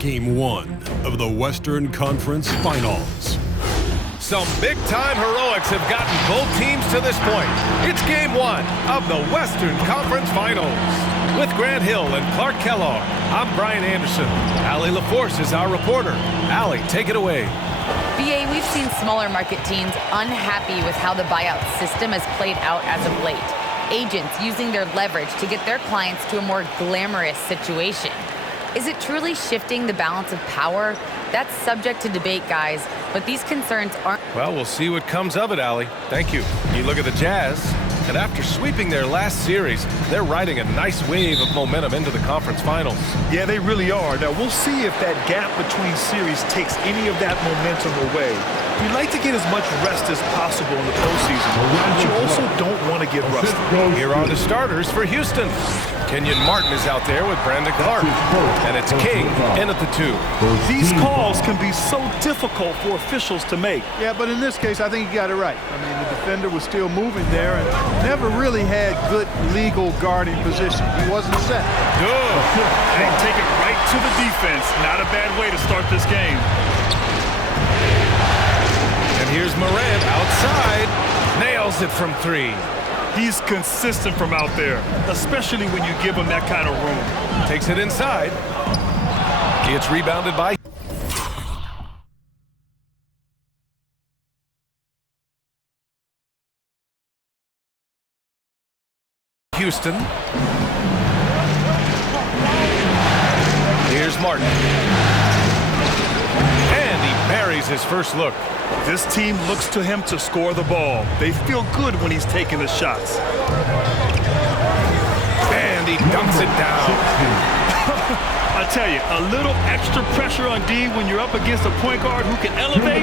Game 1 of the Western Conference Finals. Some big-time heroics have gotten both teams to this point. It's Game 1 of the Western Conference Finals. With Grant Hill and Clark Kellogg, I'm Brian Anderson. Allie LaForce is our reporter. Allie, take it away. BA, we've seen smaller market teams unhappy with how the buyout system has played out as of late. Agents using their leverage to get their clients to a more glamorous situation. Is it truly shifting the balance of power? That's subject to debate, guys, but these concerns aren't... Well, we'll see what comes of it, Allie. Thank you. You look at the Jazz, and after sweeping their last series, they're riding a nice wave of momentum into the conference finals. Yeah, they really are. Now, we'll see if that gap between series takes any of that momentum away. We like to get as much rest as possible in the postseason, but you also don't want to get rusty. Here are the starters for Houston. Kenyon Martin is out there with Brandon Clark, and it's King in at the 2. These calls can be so difficult for officials to make. Yeah, but in this case, I think he got it right. I mean, the defender was still moving there and never really had good legal guarding position. He wasn't set. Good. They take it right to the defense. Not a bad way to start this game. And here's Morant outside. Nails it from 3. He's consistent from out there, especially when you give him that kind of room. Takes it inside. It's rebounded by Houston. Here's Martin. And he buries his first look. This team looks to him to score the ball. They feel good when he's taking the shots. And he dunks it down. I tell you, a little extra pressure on D when you're up against a point guard who can elevate.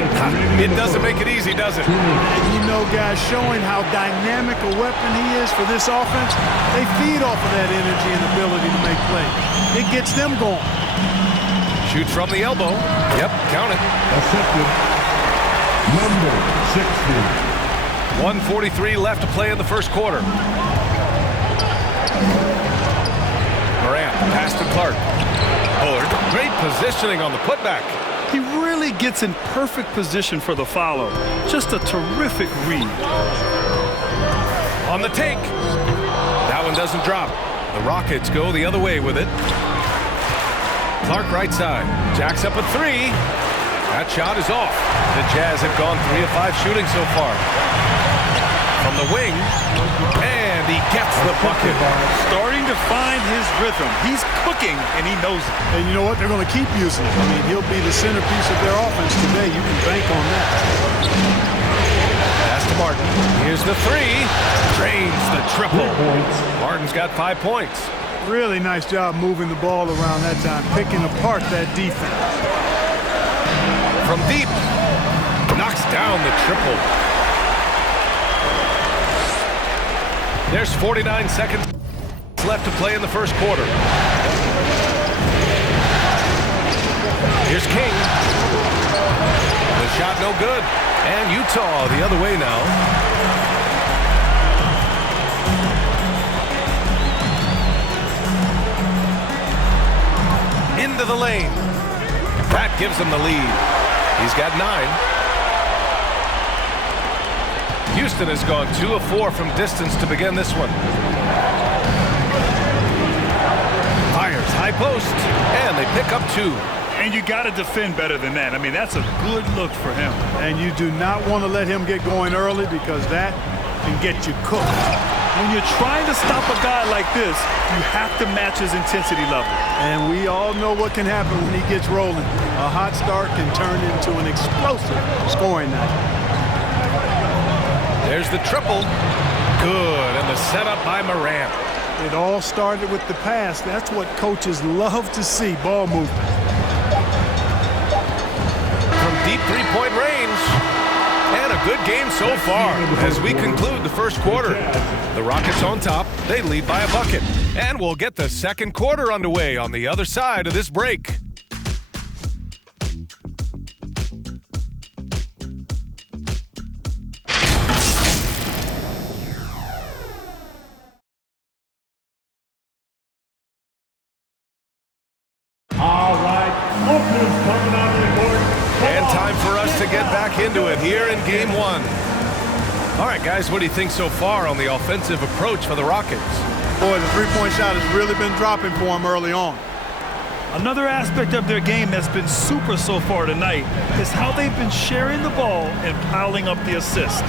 It doesn't make it easy, does it? And you know, guys, showing how dynamic a weapon he is for this offense, they feed off of that energy and ability to make plays. It gets them going. Shoots from the elbow. Yep, count it. Accepted. Number 60. 1:43 left to play in the first quarter. Morant, pass to Clark. Bullard, great positioning on the putback. He really gets in perfect position for the follow. Just a terrific read. On the take. That one doesn't drop. The Rockets go the other way with it. Clark right side. Jacks up a 3. That shot is off. The Jazz have gone 3 of 5 shooting so far. From the wing, and he gets the bucket. Starting to find his rhythm. He's cooking, and he knows it. And you know what? They're going to keep using him. I mean, he'll be the centerpiece of their offense today. You can bank on that. Pass to Martin. Here's the 3. Drains the triple. Martin's got 5 points. Really nice job moving the ball around that time, picking apart that defense. From deep, knocks down the triple. There's 49 seconds left to play in the first quarter. Here's King. The shot no good. And Utah the other way now. Into the lane. That gives him the lead. He's got 9. Houston has gone 2 of 4 from distance to begin this one. Fires high post, and they pick up 2. And you got to defend better than that. I mean, that's a good look for him. And you do not want to let him get going early because that can get you cooked. When you're trying to stop a guy like this, you have to match his intensity level. And we all know what can happen when he gets rolling. A hot start can turn into an explosive scoring night. There's the triple. Good, and the setup by Morant. It all started with the pass. That's what coaches love to see, ball movement. From deep three-point range. And a good game so far as we conclude the first quarter. The Rockets on top. They lead by a bucket. And we'll get the second quarter underway on the other side of this break. All right. coming out of the court. And time for us to get back into it here in game one. All right, guys, what do you think so far on the offensive approach for the Rockets? Boy, the three-point shot has really been dropping for them early on. Another aspect of their game that's been super so far tonight is how they've been sharing the ball and piling up the assist.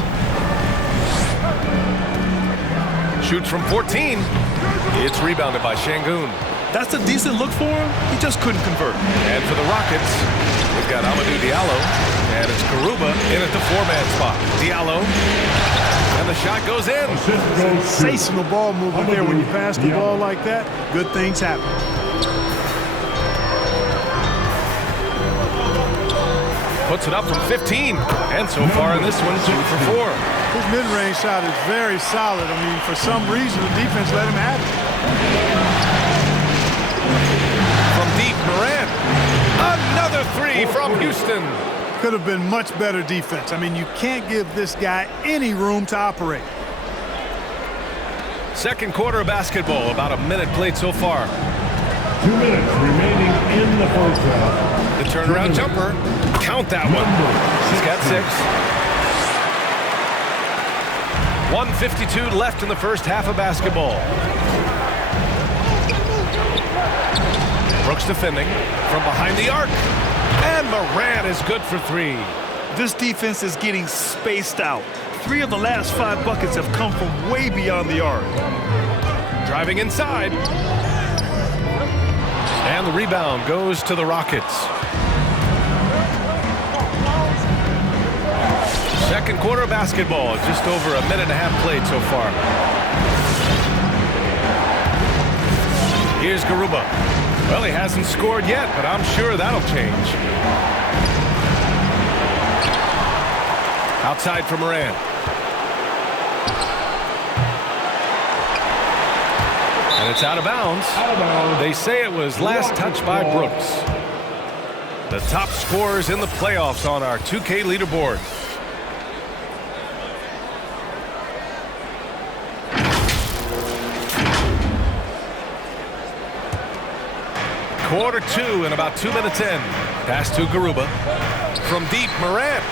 Shoots from 14. It's rebounded by Şengün. That's a decent look for him. He just couldn't convert. And for the Rockets, we've got Amadou Diallo, and it's Garuba in at the four-man spot. Diallo, and the shot goes in. Sensational ball movement there. When you pass the ball like that, good things happen. Puts it up from 15, and so far in this one, 2 for 4. His mid-range shot is very solid. I mean, for some reason, the defense let him have it. From deep, Morant. Another three from Houston. Could have been much better defense. I mean, you can't give this guy any room to operate. Second quarter of basketball, about a minute played so far. 2 minutes remaining in the first half. The turnaround jumper. Count that one. He's got 6. 1:52 left in the first half of basketball. Brooks defending from behind the arc. And Morant is good for 3. This defense is getting spaced out. 3 of the last 5 buckets have come from way beyond the arc. Driving inside. And the rebound goes to the Rockets. Second quarter of basketball, just over a minute and a half played so far. Here's Garuba. Well, he hasn't scored yet, but I'm sure that'll change. Outside for Morant. And it's out of bounds. They say it was last touched by Brooks. The top scorers in the playoffs on our 2K leaderboard. Quarter 2 and about 2 minutes in. Pass to Garuba. From deep, Morant.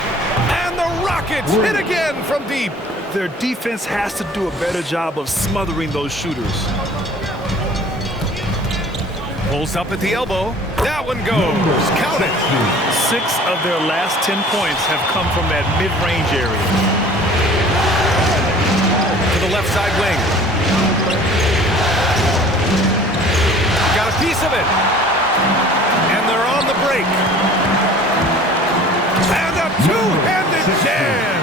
And the Rockets hit again from deep. Their defense has to do a better job of smothering those shooters. Pulls up at the elbow. That one goes. Count it. 6 of their last 10 points have come from that mid-range area. To the left side wing. Got a piece of it. And they're on the break. And a two-handed jam.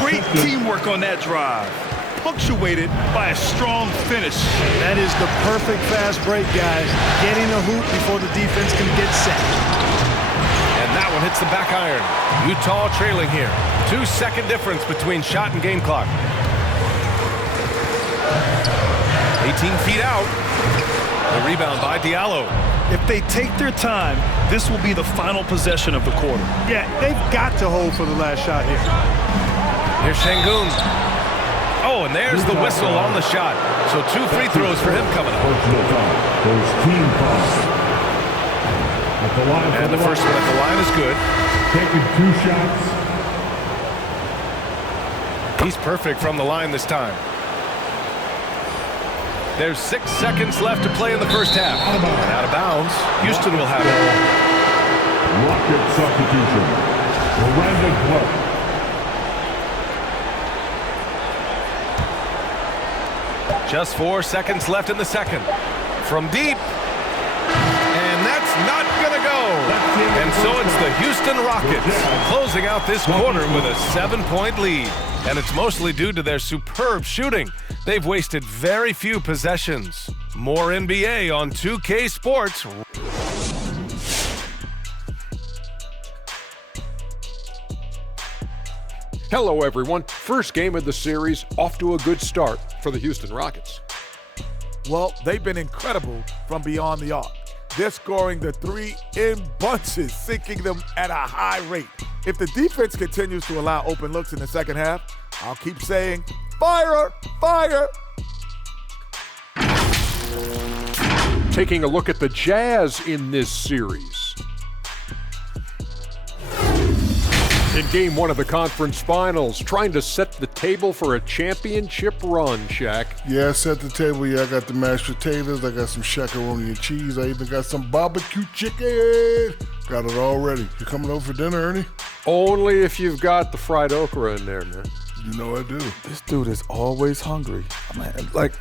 Great teamwork on that drive. Punctuated by a strong finish. That is the perfect fast break, guys. Getting a hoop before the defense can get set. And that one hits the back iron. Utah trailing here. 2-second difference between shot and game clock. 18 feet out. The rebound by Diallo. If they take their time, this will be the final possession of the quarter. Yeah, they've got to hold for the last shot here. Here's Şengün. Oh, and there's the whistle on the shot. So 2 free throws for him coming up. Personal foul. There's team foul. At the line. And the first one at the line is good. Taking 2 shots. He's perfect from the line this time. There's 6 seconds left to play in the first half. And out of bounds. Houston will have it. Rocket substitution. Brandon Clark. Just 4 seconds left in the second. From deep. And that's not going to go. And so it's the Houston Rockets closing out this quarter with a 7-point lead. And it's mostly due to their superb shooting. They've wasted very few possessions. More NBA on 2K Sports. Hello, everyone. First game of the series, off to a good start for the Houston Rockets. Well, they've been incredible from beyond the arc. They're scoring the 3 in bunches, sinking them at a high rate. If the defense continues to allow open looks in the second half, I'll keep saying, fire, fire. Taking a look at the Jazz in this series. In Game 1 of the conference finals, trying to set the table for a championship run, Shaq. Yeah, I set the table. Yeah, I got the mashed potatoes. I got some shakaroni and cheese. I even got some barbecue chicken. Got it all ready. You coming over for dinner, Ernie? Only if you've got the fried okra in there, man. You know I do. This dude is always hungry. Like,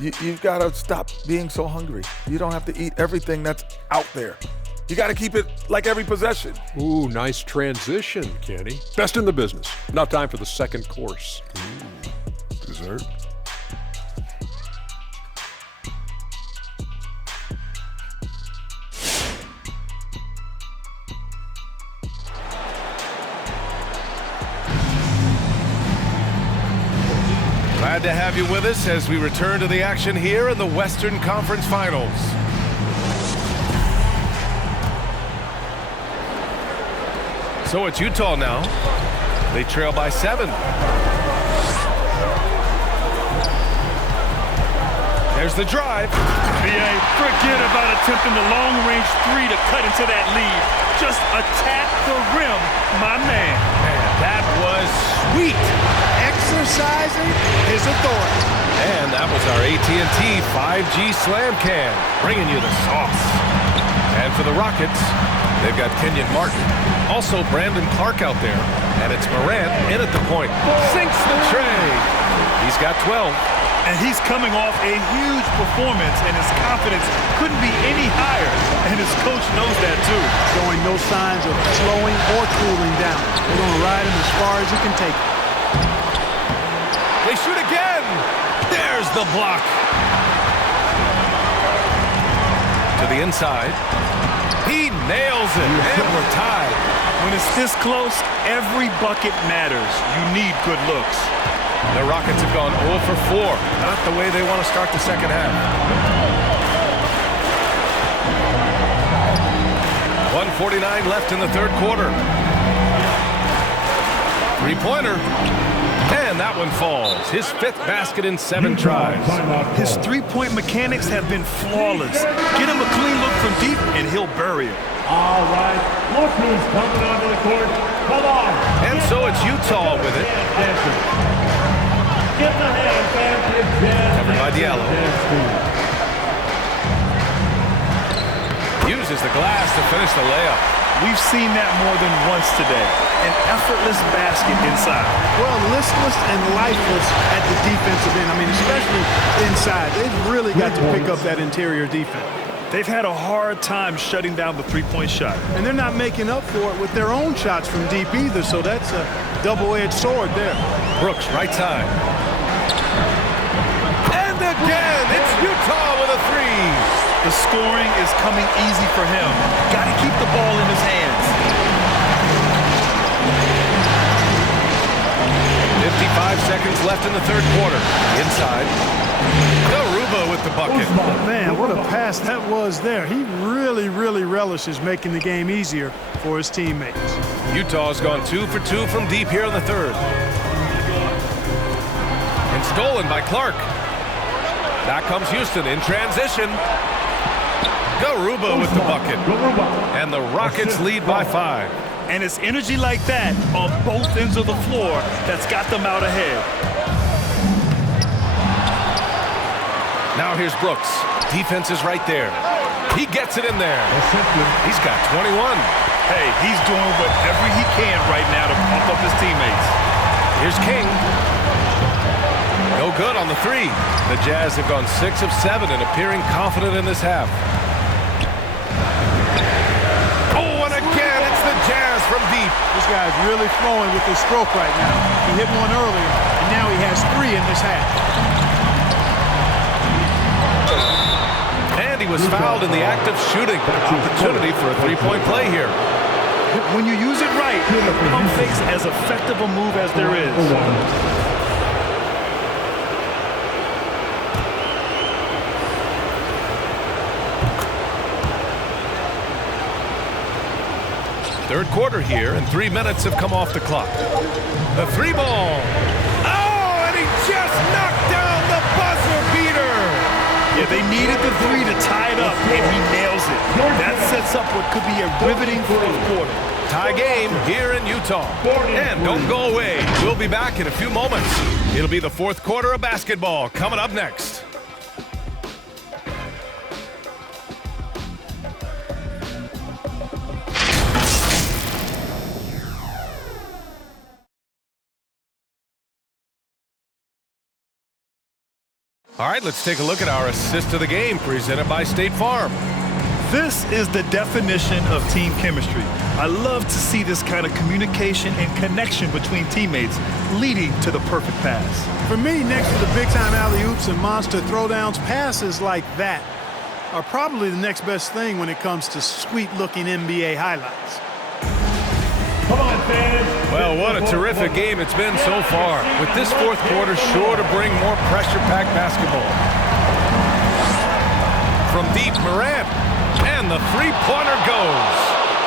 you've got to stop being so hungry. You don't have to eat everything that's out there. You got to keep it like every possession. Ooh, nice transition, Kenny. Best in the business. Now time for the second course. Ooh, dessert. Glad to have you with us as we return to the action here in the Western Conference Finals. So it's Utah now. They trail by 7. There's the drive. BA, forget about attempting the long-range 3 to cut into that lead. Just attack the rim, my man. Man, that was sweet. Exercising his authority. And that was our AT&T 5G Slam Cam, bringing you the sauce. And for the Rockets, they've got Kenyon Martin. Also Brandon Clark out there. And it's Morant in at the point. Sinks the tray. He's got 12. And he's coming off a huge performance, and his confidence couldn't be any higher. And his coach knows that too. Showing no signs of slowing or cooling down. They're going to ride him as far as he can take it. They shoot again. There's the block. To the inside. He nails it, and we're tied. When it's this close, every bucket matters. You need good looks. The Rockets have gone 0 for 4. Not the way they want to start the second half. 1:49 left in the third quarter. Three-pointer. And that one falls. His 5th basket in 7 tries. His three-point mechanics have been flawless. Get him a clean look from deep, and he'll bury it. All right, look who's coming onto the court. Come on. And so it's Utah with it. Get the hand, fans. Covered by Diallo. Uses the glass to finish the layup. We've seen that more than once today. An effortless basket inside. Well, listless and lifeless at the defensive end. I mean, especially inside. They've really got to pick up that interior defense. They've had a hard time shutting down the three-point shot. And they're not making up for it with their own shots from deep either, so that's a double-edged sword there. Brooks, right side. And again, it's Utah with a 3. The scoring is coming easy for him. Got to keep the ball in his hands. 55 seconds left in the third quarter. Inside. Garuba with the bucket. Man, what a pass that was there. He really, really relishes making the game easier for his teammates. Utah's gone 2 for 2 from deep here in the third. And stolen by Clark. Back comes Houston in transition. Garuba with the bucket. And the Rockets lead by 5. And it's energy like that on both ends of the floor that's got them out ahead. Now here's Brooks. Defense is right there. He gets it in there. He's got 21. Hey, he's doing whatever he can right now to pump up his teammates. Here's King. No good on the 3. The Jazz have gone 6 of 7 and appearing confident in this half. Oh, and again, it's the Jazz from deep. This guy's really flowing with his stroke right now. He hit one earlier, and now he has 3 in this half. And he was fouled in the act of shooting. Opportunity for a three-point play here. When you use it right, pump fake's as effective a move as there is. Third quarter here, and 3 minutes have come off the clock. The 3-ball. Oh, and he just knocked down the buzzer beater. Yeah, they needed the 3 to tie it up, and he nails it. That sets up what could be a riveting fourth quarter. Tie game here in Utah. And don't go away. We'll be back in a few moments. It'll be the fourth quarter of basketball coming up next. All right, let's take a look at our assist of the game presented by State Farm. This is the definition of team chemistry. I love to see this kind of communication and connection between teammates leading to the perfect pass. For me, next to the big-time alley-oops and monster throwdowns, passes like that are probably the next best thing when it comes to sweet-looking NBA highlights. Come on, fans. Well, what a terrific game it's been so far, with this fourth quarter sure to bring more pressure-packed basketball. From deep, Morant, and the three-pointer goes.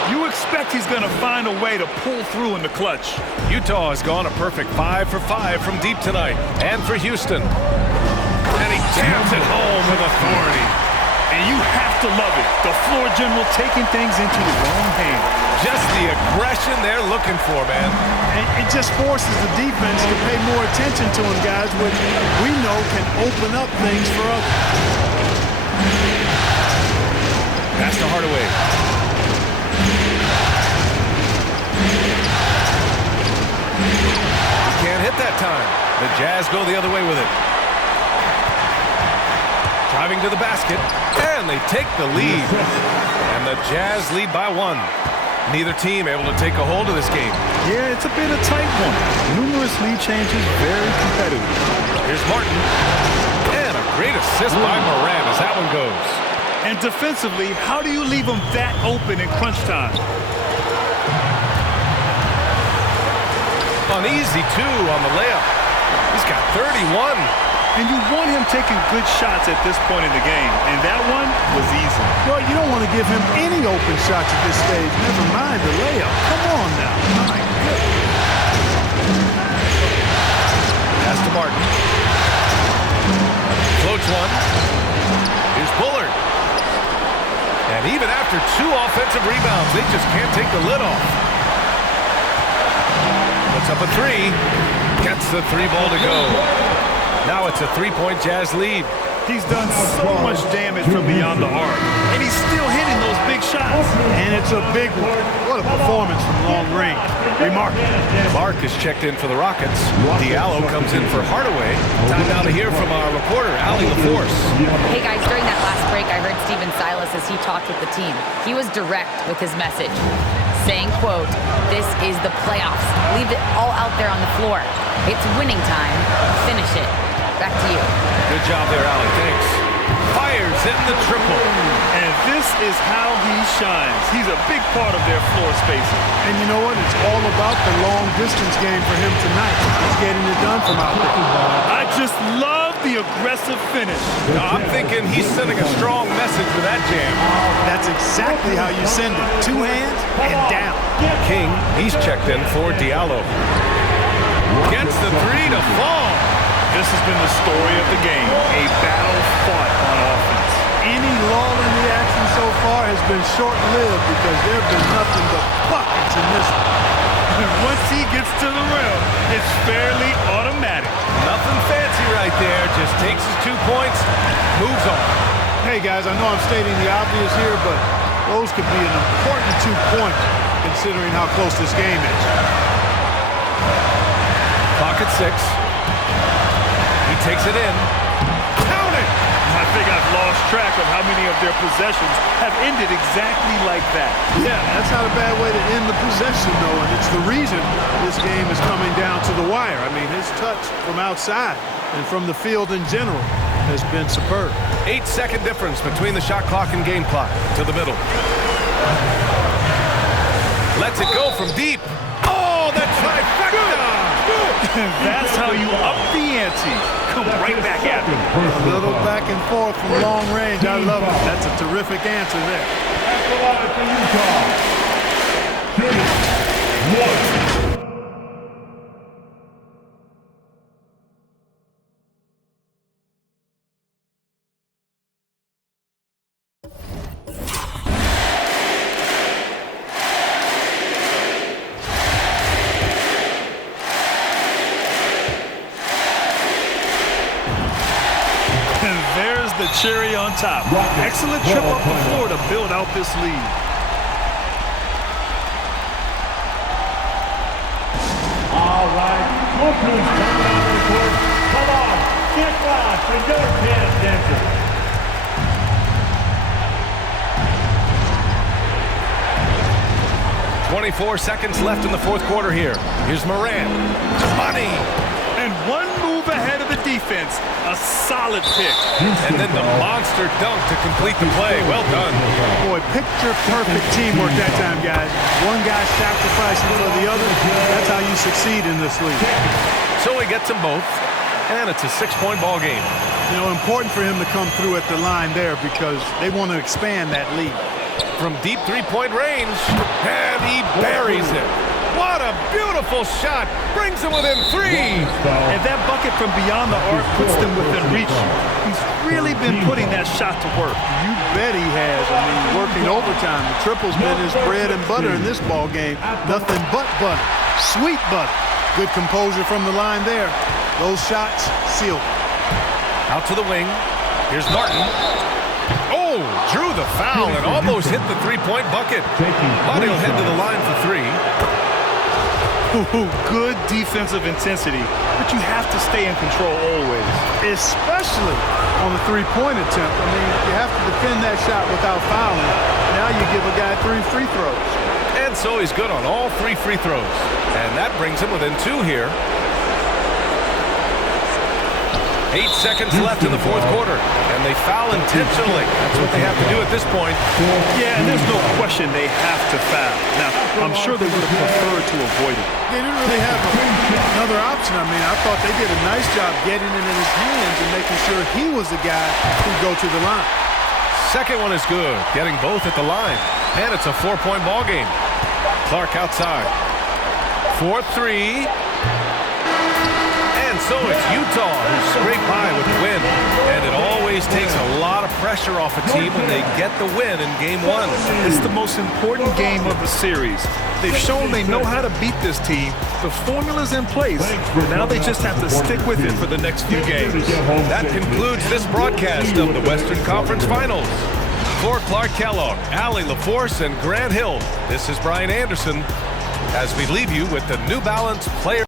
You expect he's going to find a way to pull through in the clutch. Utah has gone a perfect 5 for 5 from deep tonight, and for Houston. And he jams it home with authority. And you have to love it. The floor general taking things into his own hands. Just the aggression they're looking for, man. And it just forces the defense to pay more attention to him, guys, which we know can open up things for others. Pass to Hardaway. He can't hit that time. The Jazz go the other way with it. Driving to the basket, and they take the lead. And the Jazz lead by 1. Neither team able to take a hold of this game. Yeah, it's a bit of tight one. Numerous lead changes, very competitive. Here's Martin. And a great assist by Morant as that one goes. And defensively, how do you leave them that open in crunch time? An easy 2 on the layup. He's got 31. And you want him taking good shots at this point in the game, and that one was easy. Well, you don't want to give him any open shots at this stage, never mind the layup. Come on now. My goodness. Pass to Martin. Floats one. Here's Bullard. And even after 2 offensive rebounds, they just can't take the lid off. Puts up a 3. Gets the 3 ball to go. Now it's a 3-point Jazz lead. He's done so much damage from beyond the arc, and he's still hitting those big shots. And it's a big one. What a performance from long range. Remarkable. Mark is checked in for the Rockets. Diallo comes in for Hardaway. Time now to hear from our reporter, Allie LaForce. Hey guys, during that last break, I heard Stephen Silas as he talked with the team. He was direct with his message, saying, quote, "This is the playoffs. Leave it all out there on the floor. It's winning time. Finish it." Back to you. Good job there, Allie. Thanks. Fires in the triple. And this is how he shines. He's a big part of their floor spacing. And you know what? It's all about the long-distance game for him tonight. He's getting it done from out there. I just love the aggressive finish. I'm thinking he's sending a strong message with that jam. That's exactly how you send it. 2 hands and down. King, he's checked in for Diallo. Gets the 3 to fall. This has been the story of the game, a battle fought on offense. Any lull in the action so far has been short-lived because there have been nothing but buckets in this one. And once he gets to the rim, it's fairly automatic. Nothing fancy right there, just takes his 2 points, moves on. Hey guys, I know I'm stating the obvious here, but those could be an important 2 points considering how close this game is. Clock at 6. He takes it in. Count it! I think I've lost track of how many of their possessions have ended exactly like that. Yeah, that's not a bad way to end the possession, though, and it's the reason this game is coming down to the wire. I mean, his touch from outside and from the field in general has been superb. 8-second difference between the shot clock and game clock. To the middle. Lets it go from deep. Oh, the trifecta! That's how you up the ante. Come right back at them. A little back and forth from long range. I love it. That's a terrific answer there. That's a lot for Utah. 1. the cherry on top. Excellent trip up the floor to build out this lead. All right, Brooklyn's coming out of the court. Come on, get lost and don't pay attention. .24 seconds left in the fourth quarter here. Here's Morant. Money. And one move ahead of the defense. A solid pick. And then the monster dunk to complete the play. Well done. Boy, picture-perfect teamwork that time, guys. One guy sacrificing for the other. That's how you succeed in this league. So he gets them both, and it's a 6-point ball game. You know, important for him to come through at the line there because they want to expand that lead. From deep three-point range, and he buries it. What a beautiful shot. Brings him within 3. And that bucket from beyond the arc puts them within reach. He's really been putting that shot to work. You bet he has. I mean, working overtime. The triple's been his bread and butter in this ball game. Nothing but butter. Sweet butter. Good composure from the line there. Those shots sealed. Out to the wing. Here's Martin. Oh, drew the foul and almost hit the three-point bucket. But he'll head to the line for 3. Good defensive intensity, but you have to stay in control always. Especially on the three-point attempt. I mean, you have to defend that shot without fouling. Now you give a guy 3 free throws. And so he's good on all 3 free throws. And that brings him within 2 here. 8 seconds left in the fourth quarter, and they foul intentionally. That's what they have to do at this point. Yeah, and there's no question they have to foul. Now, I'm sure they would have preferred to avoid it. They didn't really have another option. I mean, I thought they did a nice job getting it in his hands and making sure he was the guy who'd go to the line. Second one is good, getting both at the line. And it's a 4-point ball game. Clark outside. 4-3. And so it's Utah who scrape by with the win. And it always takes a lot of pressure off a team when they get the win in Game 1. It's the most important game of the series. They've shown they know how to beat this team. The formula's in place. Now they just have to stick with it for the next few games. That concludes this broadcast of the Western Conference Finals. For Clark Kellogg, Allie LaForce, and Grant Hill, this is Brian Anderson as we leave you with the New Balance Player